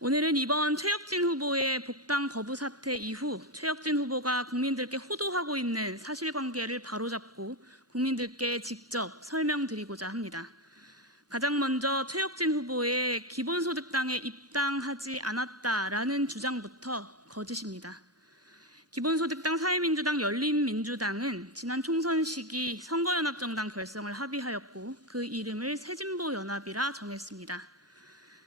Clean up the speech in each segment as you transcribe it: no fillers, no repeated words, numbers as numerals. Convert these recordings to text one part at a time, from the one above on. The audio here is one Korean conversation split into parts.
오늘은 이번 최혁진 후보의 복당 거부 사태 이후 최혁진 후보가 국민들께 호도하고 있는 사실관계를 바로잡고 국민들께 직접 설명드리고자 합니다. 가장 먼저 최혁진 후보의 기본소득당에 입당하지 않았다라는 주장부터 거짓입니다. 기본소득당, 사회민주당, 열린민주당은 지난 총선 시기 선거연합정당 결성을 합의하였고 그 이름을 새진보연합이라 정했습니다.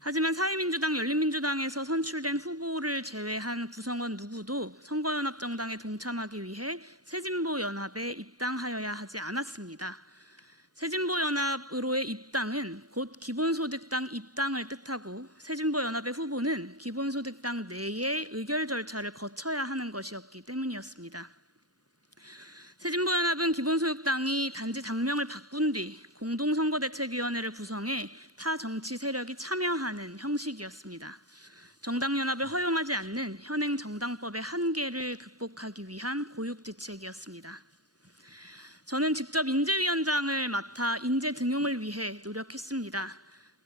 하지만 사회민주당, 열린민주당에서 선출된 후보를 제외한 구성원 누구도 선거연합정당에 동참하기 위해 새진보연합에 입당하여야 하지 않았습니다. 새진보연합으로의 입당은 곧 기본소득당 입당을 뜻하고 새진보연합의 후보는 기본소득당 내의 의결 절차를 거쳐야 하는 것이었기 때문이었습니다. 새진보연합은 기본소득당이 단지 당명을 바꾼 뒤 공동선거대책위원회를 구성해 타 정치 세력이 참여하는 형식이었습니다. 정당연합을 허용하지 않는 현행 정당법의 한계를 극복하기 위한 고육지책이었습니다. 저는 직접 인재위원장을 맡아 인재 등용을 위해 노력했습니다.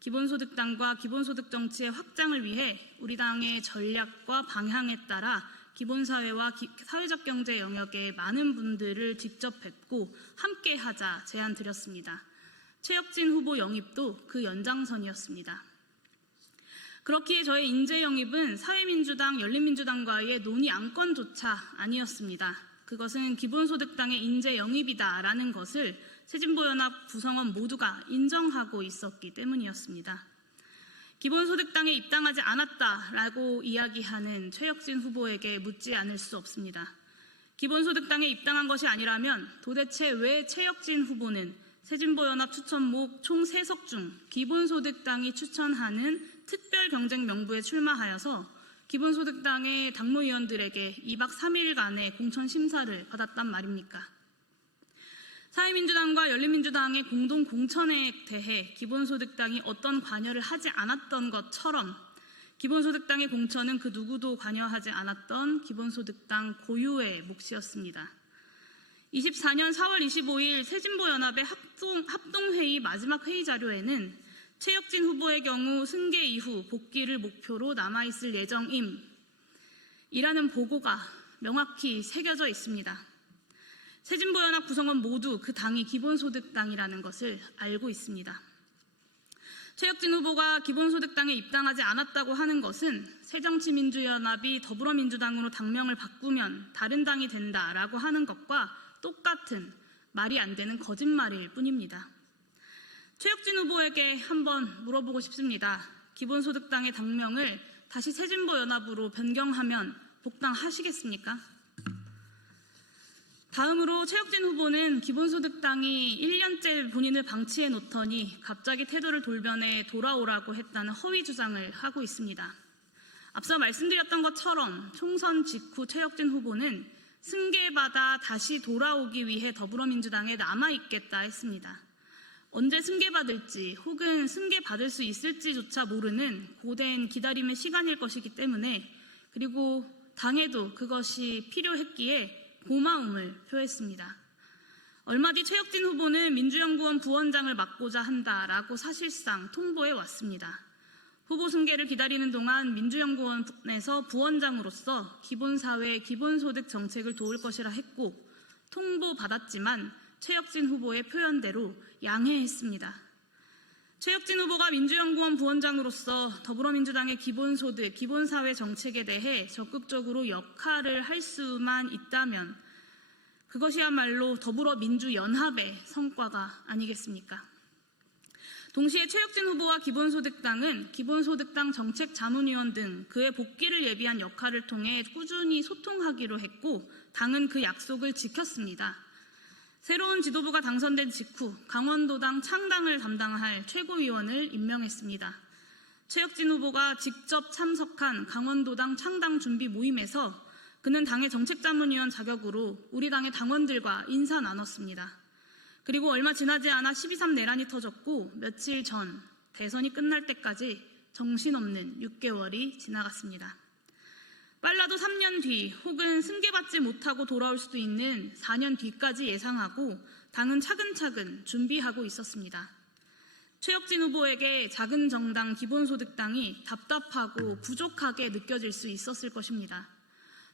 기본소득당과 기본소득 정치의 확장을 위해 우리 당의 전략과 방향에 따라 기본사회와 사회적 경제 영역의 많은 분들을 직접 뵙고 함께하자 제안 드렸습니다. 최혁진 후보 영입도 그 연장선이었습니다. 그렇기에 저의 인재 영입은 사회민주당, 열린민주당과의 논의 안건조차 아니었습니다. 그것은 기본소득당의 인재 영입이다라는 것을 새진보연합 구성원 모두가 인정하고 있었기 때문이었습니다. 기본소득당에 입당하지 않았다라고 이야기하는 최혁진 후보에게 묻지 않을 수 없습니다. 기본소득당에 입당한 것이 아니라면 도대체 왜 최혁진 후보는 새진보연합 추천목 총 3석 중 기본소득당이 추천하는 특별경쟁명부에 출마하여서 기본소득당의 당무위원들에게 2박 3일간의 공천심사를 받았단 말입니까? 사회민주당과 열린민주당의 공동 공천에 대해 기본소득당이 어떤 관여를 하지 않았던 것처럼 기본소득당의 공천은 그 누구도 관여하지 않았던 기본소득당 고유의 몫이었습니다. 24년 4월 25일 새진보연합의 합동회의 마지막 회의 자료에는 최혁진 후보의 경우 승계 이후 복귀를 목표로 남아있을 예정임이라는 보고가 명확히 새겨져 있습니다. 새진보연합 구성원 모두 그 당이 기본소득당이라는 것을 알고 있습니다. 최혁진 후보가 기본소득당에 입당하지 않았다고 하는 것은 새정치민주연합이 더불어민주당으로 당명을 바꾸면 다른 당이 된다라고 하는 것과 똑같은 말이 안 되는 거짓말일 뿐입니다. 최혁진 후보에게 한번 물어보고 싶습니다. 기본소득당의 당명을 다시 새진보연합으로 변경하면 복당하시겠습니까? 다음으로 최혁진 후보는 기본소득당이 1년째 본인을 방치해 놓더니 갑자기 태도를 돌변해 돌아오라고 했다는 허위 주장을 하고 있습니다. 앞서 말씀드렸던 것처럼 총선 직후 최혁진 후보는 승계받아 다시 돌아오기 위해 더불어민주당에 남아있겠다 했습니다. 언제 승계받을지 혹은 승계받을 수 있을지조차 모르는 고된 기다림의 시간일 것이기 때문에 그리고 당에도 그것이 필요했기에 고마움을 표했습니다. 얼마 뒤 최혁진 후보는 민주연구원 부원장을 맡고자 한다라고 사실상 통보해 왔습니다. 후보 승계를 기다리는 동안 민주연구원에서 부원장으로서 기본사회, 기본소득 정책을 도울 것이라 했고 통보받았지만 최혁진 후보의 표현대로 양해했습니다. 최혁진 후보가 민주연구원 부원장으로서 더불어민주당의 기본소득, 기본사회 정책에 대해 적극적으로 역할을 할 수만 있다면 그것이야말로 더불어민주연합의 성과가 아니겠습니까? 동시에 최혁진 후보와 기본소득당은 기본소득당 정책자문위원 등 그의 복귀를 예비한 역할을 통해 꾸준히 소통하기로 했고 당은 그 약속을 지켰습니다. 새로운 지도부가 당선된 직후 강원도당 창당을 담당할 최고위원을 임명했습니다. 최혁진 후보가 직접 참석한 강원도당 창당 준비 모임에서 그는 당의 정책자문위원 자격으로 우리 당의 당원들과 인사 나눴습니다. 그리고 얼마 지나지 않아 12.3 내란이 터졌고 며칠 전 대선이 끝날 때까지 정신없는 6개월이 지나갔습니다. 빨라도 3년 뒤 혹은 승계받지 못하고 돌아올 수도 있는 4년 뒤까지 예상하고 당은 차근차근 준비하고 있었습니다. 최혁진 후보에게 작은 정당 기본소득당이 답답하고 부족하게 느껴질 수 있었을 것입니다.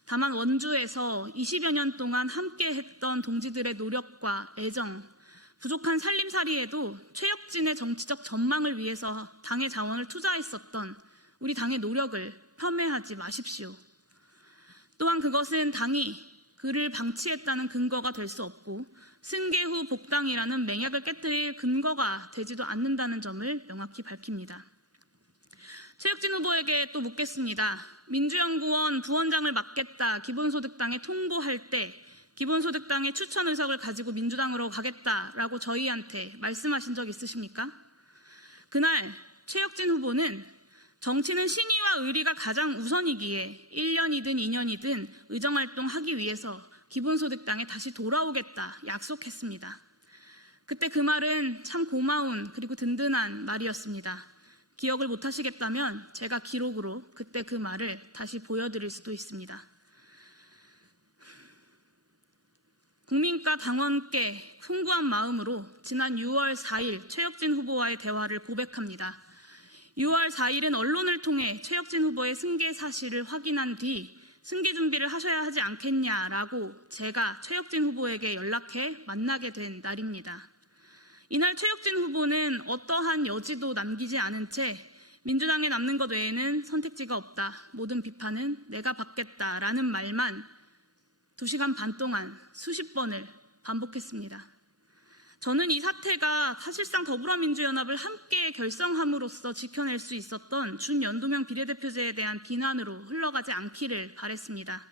다만 원주에서 20여 년 동안 함께 했던 동지들의 노력과 애정, 부족한 살림살이에도 최혁진의 정치적 전망을 위해서 당의 자원을 투자했었던 우리 당의 노력을 폄훼하지 마십시오. 또한 그것은 당이 그를 방치했다는 근거가 될 수 없고 승계 후 복당이라는 맹약을 깨뜨릴 근거가 되지도 않는다는 점을 명확히 밝힙니다. 최혁진 후보에게 또 묻겠습니다. 민주연구원 부원장을 맡겠다 기본소득당에 통보할 때 기본소득당의 추천 의석을 가지고 민주당으로 가겠다라고 저희한테 말씀하신 적 있으십니까? 그날 최혁진 후보는 정치는 신의와 의리가 가장 우선이기에 1년이든 2년이든 의정활동하기 위해서 기본소득당에 다시 돌아오겠다 약속했습니다. 그때 그 말은 참 고마운 그리고 든든한 말이었습니다. 기억을 못하시겠다면 제가 기록으로 그때 그 말을 다시 보여드릴 수도 있습니다. 국민과 당원께 풍부한 마음으로 지난 6월 4일 최혁진 후보와의 대화를 고백합니다. 6월 4일은 언론을 통해 최혁진 후보의 승계 사실을 확인한 뒤 승계 준비를 하셔야 하지 않겠냐라고 제가 최혁진 후보에게 연락해 만나게 된 날입니다. 이날 최혁진 후보는 어떠한 여지도 남기지 않은 채 민주당에 남는 것 외에는 선택지가 없다. 모든 비판은 내가 받겠다라는 말만 2시간 반 동안 수십 번을 반복했습니다. 저는 이 사태가 사실상 더불어민주연합을 함께 결성함으로써 지켜낼 수 있었던 준연동형 비례대표제에 대한 비난으로 흘러가지 않기를 바랬습니다.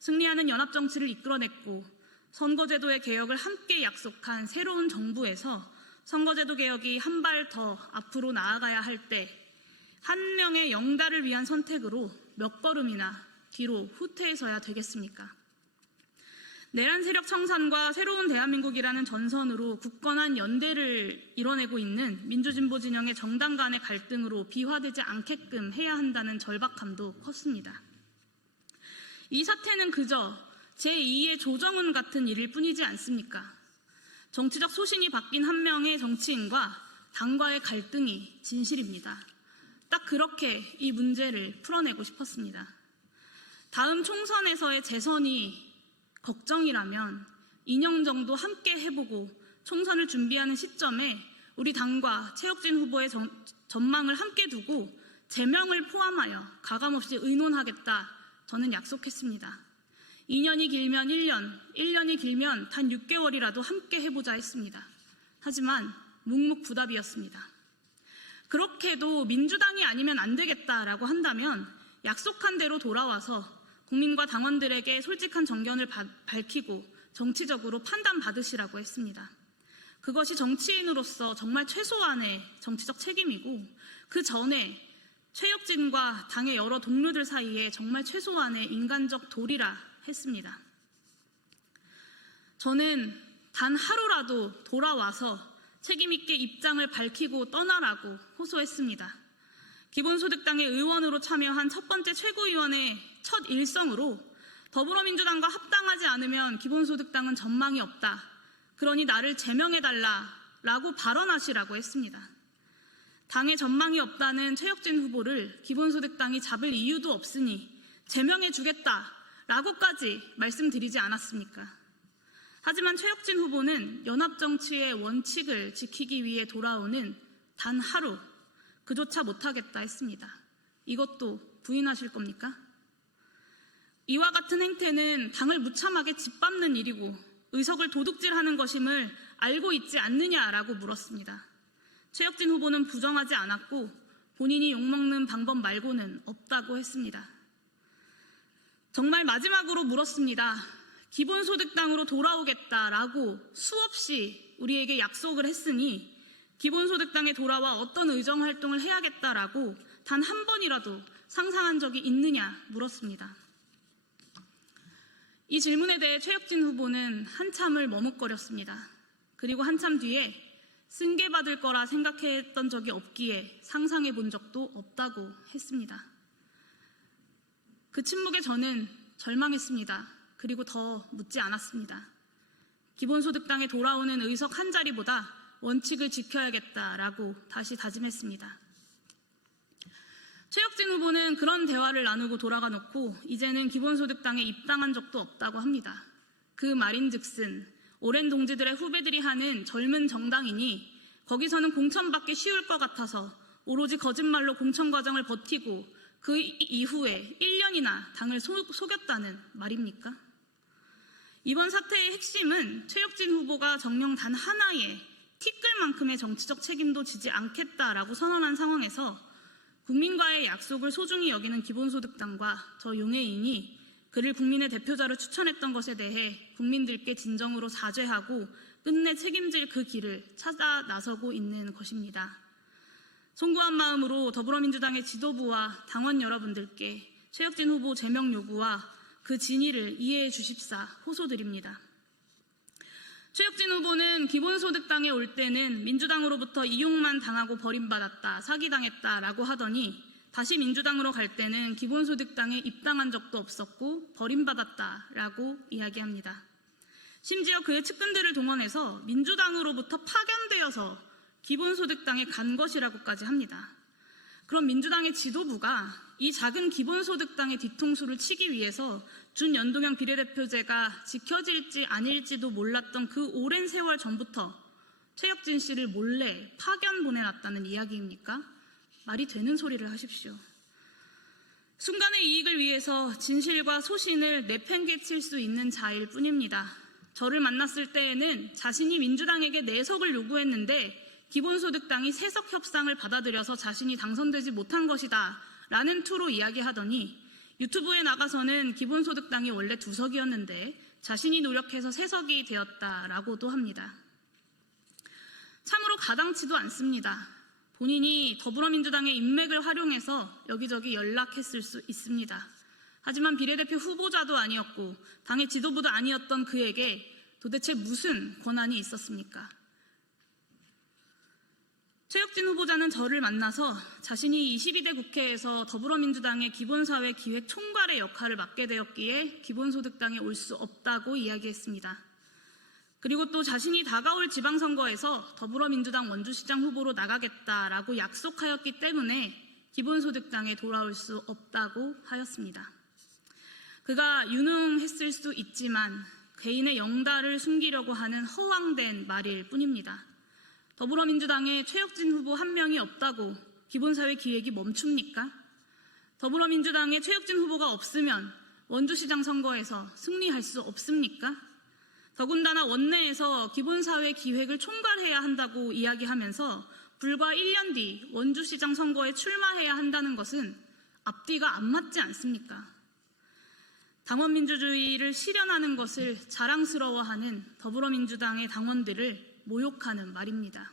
승리하는 연합정치를 이끌어냈고 선거제도의 개혁을 함께 약속한 새로운 정부에서 선거제도 개혁이 한 발 더 앞으로 나아가야 할 때 한 명의 영달을 위한 선택으로 몇 걸음이나 뒤로 후퇴해서야 되겠습니까? 내란 세력 청산과 새로운 대한민국이라는 전선으로 굳건한 연대를 이뤄내고 있는 민주진보 진영의 정당 간의 갈등으로 비화되지 않게끔 해야 한다는 절박함도 컸습니다. 이 사태는 그저 제2의 조정훈 같은 일일 뿐이지 않습니까? 정치적 소신이 바뀐 한 명의 정치인과 당과의 갈등이 진실입니다. 딱 그렇게 이 문제를 풀어내고 싶었습니다. 다음 총선에서의 재선이 걱정이라면 2년 정도 함께 해보고 총선을 준비하는 시점에 우리 당과 최혁진 후보의 전망을 함께 두고 제명을 포함하여 가감없이 의논하겠다 저는 약속했습니다. 2년이 길면 1년, 1년이 길면 단 6개월이라도 함께 해보자 했습니다. 하지만 묵묵부답이었습니다. 그렇게도 민주당이 아니면 안 되겠다라고 한다면 약속한 대로 돌아와서 국민과 당원들에게 솔직한 정견을 밝히고 정치적으로 판단받으시라고 했습니다. 그것이 정치인으로서 정말 최소한의 정치적 책임이고 그 전에 최혁진과 당의 여러 동료들 사이에 정말 최소한의 인간적 도리라 했습니다. 저는 단 하루라도 돌아와서 책임있게 입장을 밝히고 떠나라고 호소했습니다. 기본소득당의 의원으로 참여한 첫 번째 최고위원의 첫 일성으로 더불어민주당과 합당하지 않으면 기본소득당은 전망이 없다. 그러니 나를 제명해달라라고 발언하시라고 했습니다. 당의 전망이 없다는 최혁진 후보를 기본소득당이 잡을 이유도 없으니 제명해주겠다라고까지 말씀드리지 않았습니까? 하지만 최혁진 후보는 연합정치의 원칙을 지키기 위해 돌아오는 단 하루, 그조차 못하겠다 했습니다. 이것도 부인하실 겁니까? 이와 같은 행태는 당을 무참하게 짓밟는 일이고 의석을 도둑질하는 것임을 알고 있지 않느냐라고 물었습니다. 최혁진 후보는 부정하지 않았고 본인이 욕먹는 방법 말고는 없다고 했습니다. 정말 마지막으로 물었습니다. 기본소득당으로 돌아오겠다라고 수없이 우리에게 약속을 했으니 기본소득당에 돌아와 어떤 의정활동을 해야겠다라고 단 한 번이라도 상상한 적이 있느냐 물었습니다. 이 질문에 대해 최혁진 후보는 한참을 머뭇거렸습니다. 그리고 한참 뒤에 승계받을 거라 생각했던 적이 없기에 상상해 본 적도 없다고 했습니다. 그 침묵에 저는 절망했습니다. 그리고 더 묻지 않았습니다. 기본소득당에 돌아오는 의석 한 자리보다 원칙을 지켜야겠다라고 다시 다짐했습니다. 최혁진 후보는 그런 대화를 나누고 돌아가 놓고 이제는 기본소득당에 입당한 적도 없다고 합니다. 그 말인즉슨 오랜 동지들의 후배들이 하는 젊은 정당이니 거기서는 공천받기 쉬울 것 같아서 오로지 거짓말로 공천 과정을 버티고 그 이후에 1년이나 당을 속였다는 말입니까? 이번 사태의 핵심은 최혁진 후보가 정녕 단 하나의 티끌만큼의 정치적 책임도 지지 않겠다라고 선언한 상황에서 국민과의 약속을 소중히 여기는 기본소득당과 저 용해인이 그를 국민의 대표자로 추천했던 것에 대해 국민들께 진정으로 사죄하고 끝내 책임질 그 길을 찾아 나서고 있는 것입니다. 송구한 마음으로 더불어민주당의 지도부와 당원 여러분들께 최혁진 후보 제명 요구와 그 진위를 이해해 주십사 호소드립니다. 최혁진 후보는 기본소득당에 올 때는 민주당으로부터 이용만 당하고 버림받았다, 사기당했다라고 하더니 다시 민주당으로 갈 때는 기본소득당에 입당한 적도 없었고 버림받았다라고 이야기합니다. 심지어 그의 측근들을 동원해서 민주당으로부터 파견되어서 기본소득당에 간 것이라고까지 합니다. 그럼 민주당의 지도부가 이 작은 기본소득당의 뒤통수를 치기 위해서 준연동형 비례대표제가 지켜질지 아닐지도 몰랐던 그 오랜 세월 전부터 최혁진 씨를 몰래 파견 보내놨다는 이야기입니까? 말이 되는 소리를 하십시오. 순간의 이익을 위해서 진실과 소신을 내팽개칠 수 있는 자일 뿐입니다. 저를 만났을 때에는 자신이 민주당에게 내석을 요구했는데 기본소득당이 세석 협상을 받아들여서 자신이 당선되지 못한 것이다 라는 투로 이야기하더니 유튜브에 나가서는 기본소득당이 원래 2석이었는데 자신이 노력해서 3석이 되었다라고도 합니다. 참으로 가당치도 않습니다. 본인이 더불어민주당의 인맥을 활용해서 여기저기 연락했을 수 있습니다. 하지만 비례대표 후보자도 아니었고 당의 지도부도 아니었던 그에게 도대체 무슨 권한이 있었습니까? 최혁진 후보자는 저를 만나서 자신이 22대 국회에서 더불어민주당의 기본사회 기획 총괄의 역할을 맡게 되었기에 기본소득당에 올 수 없다고 이야기했습니다. 그리고 또 자신이 다가올 지방선거에서 더불어민주당 원주시장 후보로 나가겠다라고 약속하였기 때문에 기본소득당에 돌아올 수 없다고 하였습니다. 그가 유능했을 수 있지만 개인의 영달을 숨기려고 하는 허황된 말일 뿐입니다. 더불어민주당에 최혁진 후보 한 명이 없다고 기본사회 기획이 멈춥니까? 더불어민주당에 최혁진 후보가 없으면 원주시장 선거에서 승리할 수 없습니까? 더군다나 원내에서 기본사회 기획을 총괄해야 한다고 이야기하면서 불과 1년 뒤 원주시장 선거에 출마해야 한다는 것은 앞뒤가 안 맞지 않습니까? 당원민주주의를 실현하는 것을 자랑스러워하는 더불어민주당의 당원들을 모욕하는 말입니다.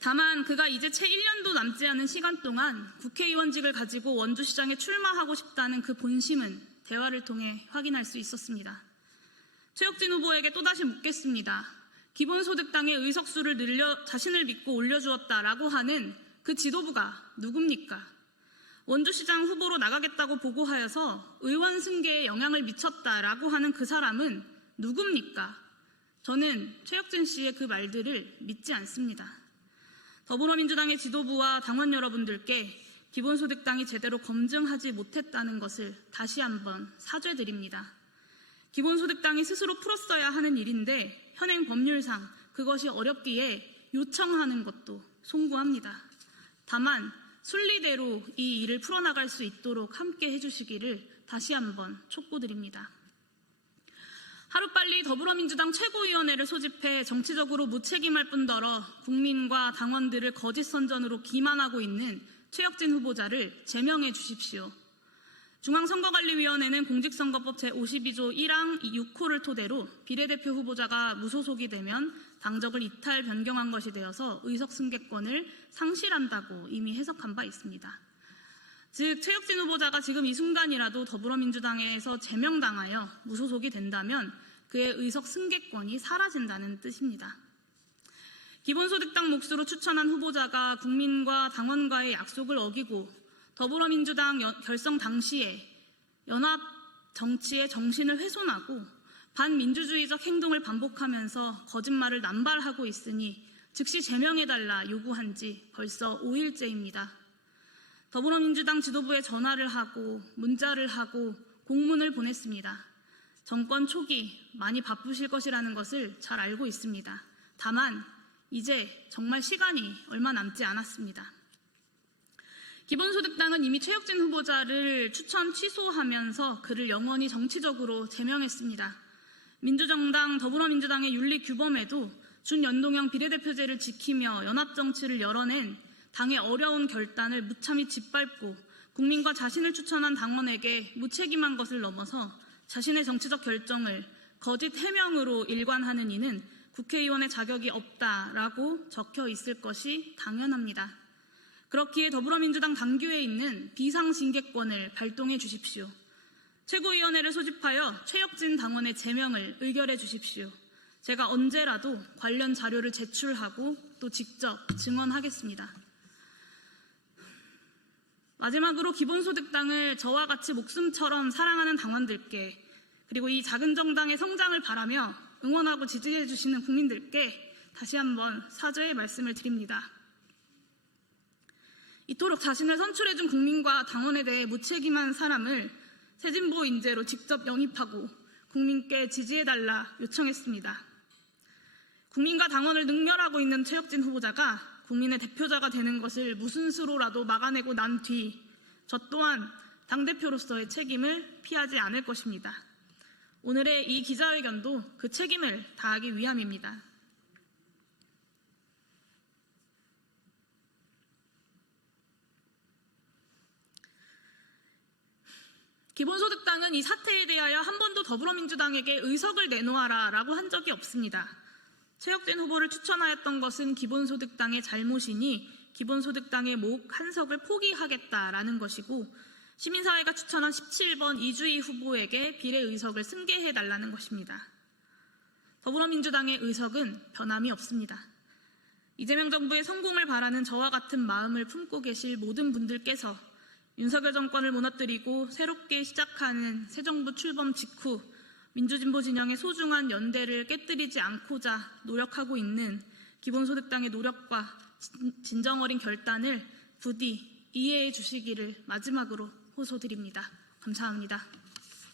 다만 그가 이제 채 1년도 남지 않은 시간 동안 국회의원직을 가지고 원주시장에 출마하고 싶다는 그 본심은 대화를 통해 확인할 수 있었습니다. 최혁진 후보에게 또다시 묻겠습니다. 기본소득당의 의석수를 늘려 자신을 믿고 올려주었다라고 하는 그 지도부가 누굽니까? 원주시장 후보로 나가겠다고 보고하여서 의원 승계에 영향을 미쳤다라고 하는 그 사람은 누굽니까? 저는 최혁진 씨의 그 말들을 믿지 않습니다. 더불어민주당의 지도부와 당원 여러분들께 기본소득당이 제대로 검증하지 못했다는 것을 다시 한번 사죄드립니다. 기본소득당이 스스로 풀었어야 하는 일인데 현행 법률상 그것이 어렵기에 요청하는 것도 송구합니다. 다만 순리대로 이 일을 풀어나갈 수 있도록 함께 해주시기를 다시 한번 촉구드립니다. 하루빨리 더불어민주당 최고위원회를 소집해 정치적으로 무책임할 뿐더러 국민과 당원들을 거짓 선전으로 기만하고 있는 최혁진 후보자를 제명해 주십시오. 중앙선거관리위원회는 공직선거법 제52조 1항 6호를 토대로 비례대표 후보자가 무소속이 되면 당적을 이탈 변경한 것이 되어서 의석 승계권을 상실한다고 이미 해석한 바 있습니다. 즉 최혁진 후보자가 지금 이 순간이라도 더불어민주당에서 제명당하여 무소속이 된다면 그의 의석 승계권이 사라진다는 뜻입니다. 기본소득당 몫으로 추천한 후보자가 국민과 당원과의 약속을 어기고 더불어민주당 결성 당시에 연합 정치의 정신을 훼손하고 반민주주의적 행동을 반복하면서 거짓말을 남발하고 있으니 즉시 제명해달라 요구한 지 벌써 5일째입니다. 더불어민주당 지도부에 전화를 하고 문자를 하고 공문을 보냈습니다. 정권 초기 많이 바쁘실 것이라는 것을 잘 알고 있습니다. 다만 이제 정말 시간이 얼마 남지 않았습니다. 기본소득당은 이미 최혁진 후보자를 추천 취소하면서 그를 영원히 정치적으로 제명했습니다. 민주정당 더불어민주당의 윤리규범에도 준연동형 비례대표제를 지키며 연합정치를 열어낸 당의 어려운 결단을 무참히 짓밟고 국민과 자신을 추천한 당원에게 무책임한 것을 넘어서 자신의 정치적 결정을 거짓 해명으로 일관하는 이는 국회의원의 자격이 없다라고 적혀 있을 것이 당연합니다. 그렇기에 더불어민주당 당규에 있는 비상징계권을 발동해 주십시오. 최고위원회를 소집하여 최혁진 당원의 제명을 의결해 주십시오. 제가 언제라도 관련 자료를 제출하고 또 직접 증언하겠습니다. 마지막으로 기본소득당을 저와 같이 목숨처럼 사랑하는 당원들께 그리고 이 작은 정당의 성장을 바라며 응원하고 지지해 주시는 국민들께 다시 한번 사죄의 말씀을 드립니다. 이토록 자신을 선출해준 국민과 당원에 대해 무책임한 사람을 새진보 인재로 직접 영입하고 국민께 지지해달라 요청했습니다. 국민과 당원을 능멸하고 있는 최혁진 후보자가 국민의 대표자가 되는 것을 무슨 수로라도 막아내고 난 뒤 저 또한 당대표로서의 책임을 피하지 않을 것입니다. 오늘의 이 기자회견도 그 책임을 다하기 위함입니다. 기본소득당은 이 사태에 대하여 한 번도 더불어민주당에게 의석을 내놓아라 라고 한 적이 없습니다. 최혁진 후보를 추천하였던 것은 기본소득당의 잘못이니 기본소득당의 목 한석을 포기하겠다라는 것이고 시민사회가 추천한 17번 이주희 후보에게 비례의석을 승계해달라는 것입니다. 더불어민주당의 의석은 변함이 없습니다. 이재명 정부의 성공을 바라는 저와 같은 마음을 품고 계실 모든 분들께서 윤석열 정권을 무너뜨리고 새롭게 시작하는 새 정부 출범 직후 민주진보 진영의 소중한 연대를 깨뜨리지 않고자 노력하고 있는 기본소득당의 노력과 진정 어린 결단을 부디 이해해 주시기를 마지막으로 호소드립니다. 감사합니다.